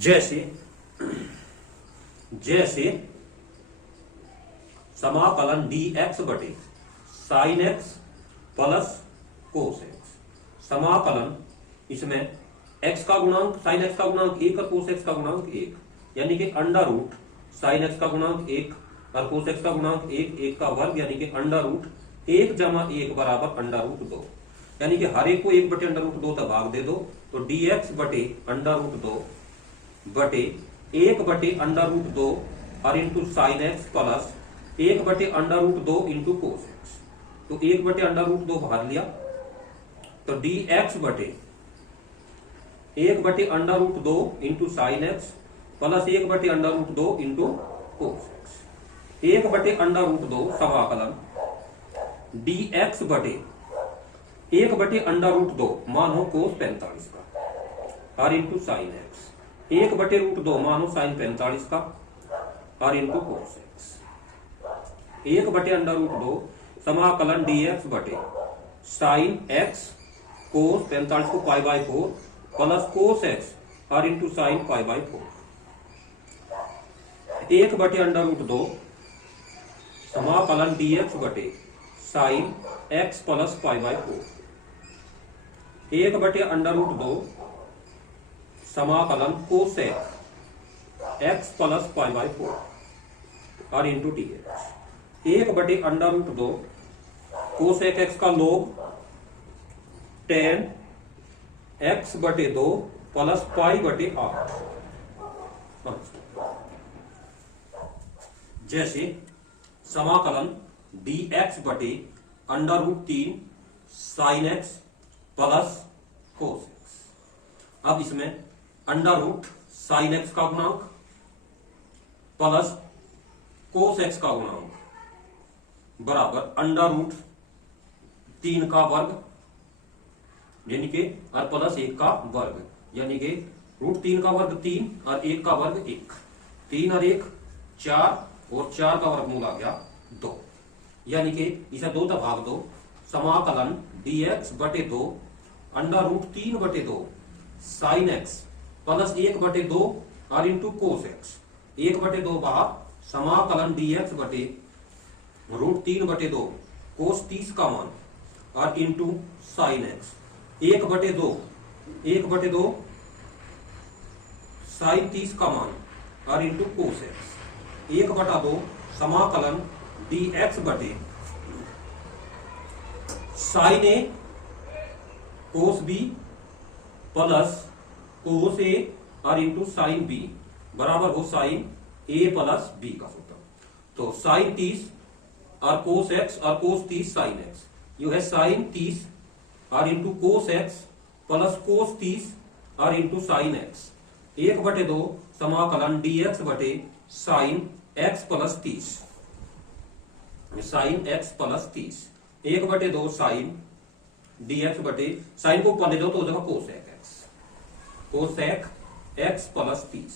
जैसे जैसे समाकलन dx बटे sine x plus cos x. समाकलन इसमें x का गुणांक साइन एक्स का गुणांक 1 और कोस एक्स का गुणांक 1, यानी कि अंडर रूट साइन एक्स का गुणांक 1 और कोस एक्स का गुणांक 1 का वर्ग, यानी कि अंडर रूट 1 जमा 1 बराबर अंडर रूट 2, यानी कि हर एक को 1 बटे अंडर रूट 2 तक भाग दे दो तो dx बटे अंडर रूट 2 बटे 1 बटे अंडर रूट 2 और इंटू साइन एक्स प्लस 1 बटे under root 2 into cos x. तो 1 बटे अंडर रूट 2 बाहर लिया तो dx बटे 1 बटे under root 2 into sine x plus 1 बटे under root 2 into cos x. 1 बटे अंडर रूट 2 समाकलन dx बटे 1 बटे अंडर रूट 2 मानो कोस 45 का और इंटू साइन एक्स, 1 बटे रूट 2 मानो साइन 45 का और इंटू कोस एक्स। 1 बटे अंडर रूट 2 समाकलन dx बटे साइन एक्स कोस 45 को pi by 4 plus cos x और इंटू साइन पाई बाय 4। 1 बटे अंडर रूट 2 समाकलन dx बटे sine x plus pi by 4। 1 बटे अंडर रूट 2 समाकलन cosec x plus pi by 4 और इंटू dx। 1 बटे अंडर रूट 2 कोसेक एक्स का लोग tan एक्स बटे 2 प्लस पाई बटे 8। जैसे समाकलन dx बटे under root 3 sine x plus cos x. अब इसमें अंडर रूट साइन एक्स का गुणांक प्लस कोस एक्स का गुणांक बराबर अंडर रूट 3 का वर्ग, यानी कि और प्लस 1 का वर्ग, यानी कि रूट 3 का वर्ग 3 और 1 का वर्ग 1। 3 और 1 4 और 4 का वर्गमूल आ गया 2, यानी कि इसे 2 तक भाग दो। समाकलन dx बटे 2 अंडर रूट 3 बटे 2 साइन एक्स प्लस 1 बटे 2 और इंटू कोस एक्स। 1 बटे 2 बाहर, समाकलन dx बटे रूट 3 बटे 2 कोस 30 का मान और इंटू साइन एक्स। 1 बटे 2 साइन 30 का मान और इंटू कोस एक्स। 1 बटा 2 समाकलन dx बटे साइन ए कोस बी प्लस कोस ए और इंटू साइन बी बराबर हो साइन ए प्लस बी का सूत्र। तो साइन 30 और कोस एक्स और कोस 30 साइन एक्स, यू है साइन 30 और इंटू कोस एक्स प्लस कोस 30 और इंटू साइन एक्स। 1 बटे 2 समाकलन dx बटे sine x plus 30, sign x plus 30। 1 बटे 2 साइन dx बटे साइन को ऊपर ले जाओ तो हो जाएगा cosec x, cosec x plus 30,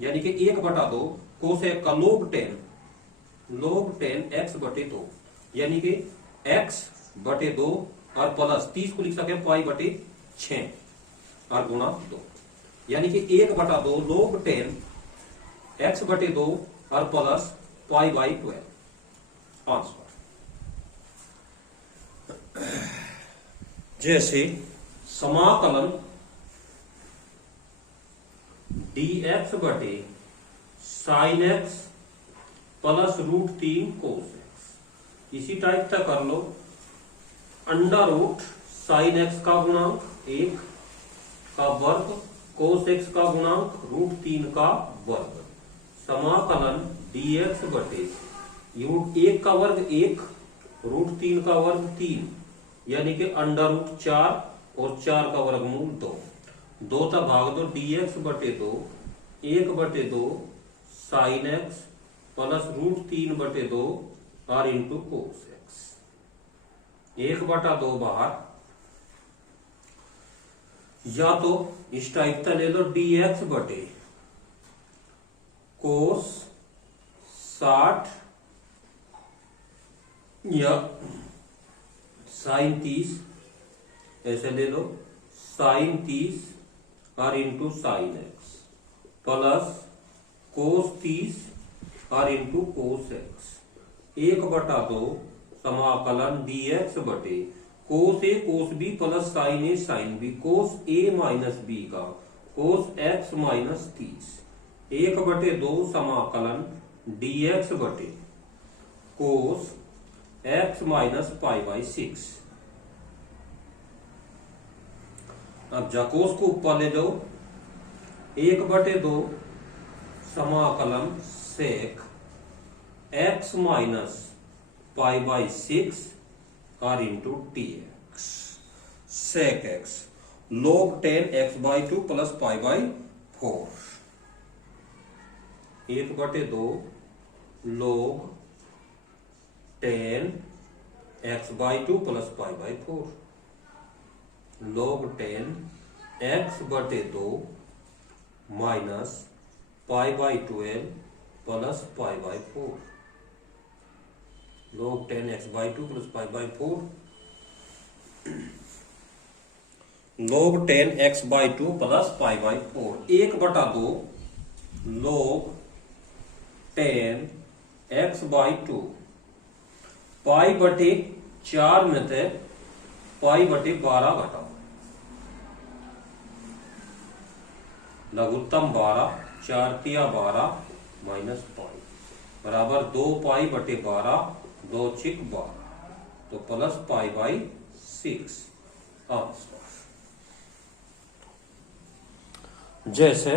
यानी कि 1 बटा 2 कोसेक का लोग 10 एक्स बटे 2, यानी कि एक्स बटे 2 और प्लस 30 को लिख सके पाई बटे 6 और गुणा 2, यानी कि 1 बटा 2 लोग 10 एक्स बटे 2 और प्लस पाई बाई 12 आंसर। जैसे समाकलन dx बटे sine x plus root 3 cos x, इसी टाइप का कर लो। अंडर रूट साइन एक्स का गुणांक 1 का वर्ग कोस एक्स का गुणांक रूट 3 का वर्ग। समाकलन dx बटे रूट 1 का वर्ग 1 रूट 3 का वर्ग 3, यानी कि अंडर रूट 4 और 4 का वर्गमूल 2। 2 तक भाग दो dx बटे 2 1 बटे 2 साइन एक्स प्लस रूट 3 बटे 2 और इंटू कोस एक्स। 1 बटा 2 बाहर, या तो इस टाइप का ले लो dx बटे कोस 60 या साइन 30, ऐसे ले लो साइन 30 और इंटू साइन एक्स प्लस कोस 30 और इंटू कोस एक्स 1/2 समाकलन dx बटे कोस ए कोस बी प्लस साइन ए साइन बी कोस ए माइनस बी का कोस एक्स माइनस 30 1/2 समाकलन dx बटे कोस एक्स माइनस π/6। अब जाकोस को ऊपर ले जाओ 1/2 समाकलन सेक एक्स माइनस π/6 और into t x sec x log 10x/2 plus π/4 1/2 log 10x/2 plus π/4 log 10x/2 minus π/12 plus π/4 log 10x/2 plus π/4 log 10x/2 plus π/4 1/2 log 10x/2 π/4 में थे π/12 घटाओ लघुत्तम 12 4 तिया 12 माइनस π बराबर 2π/12 2 6 12 तो प्लस π/6 आंसर। जैसे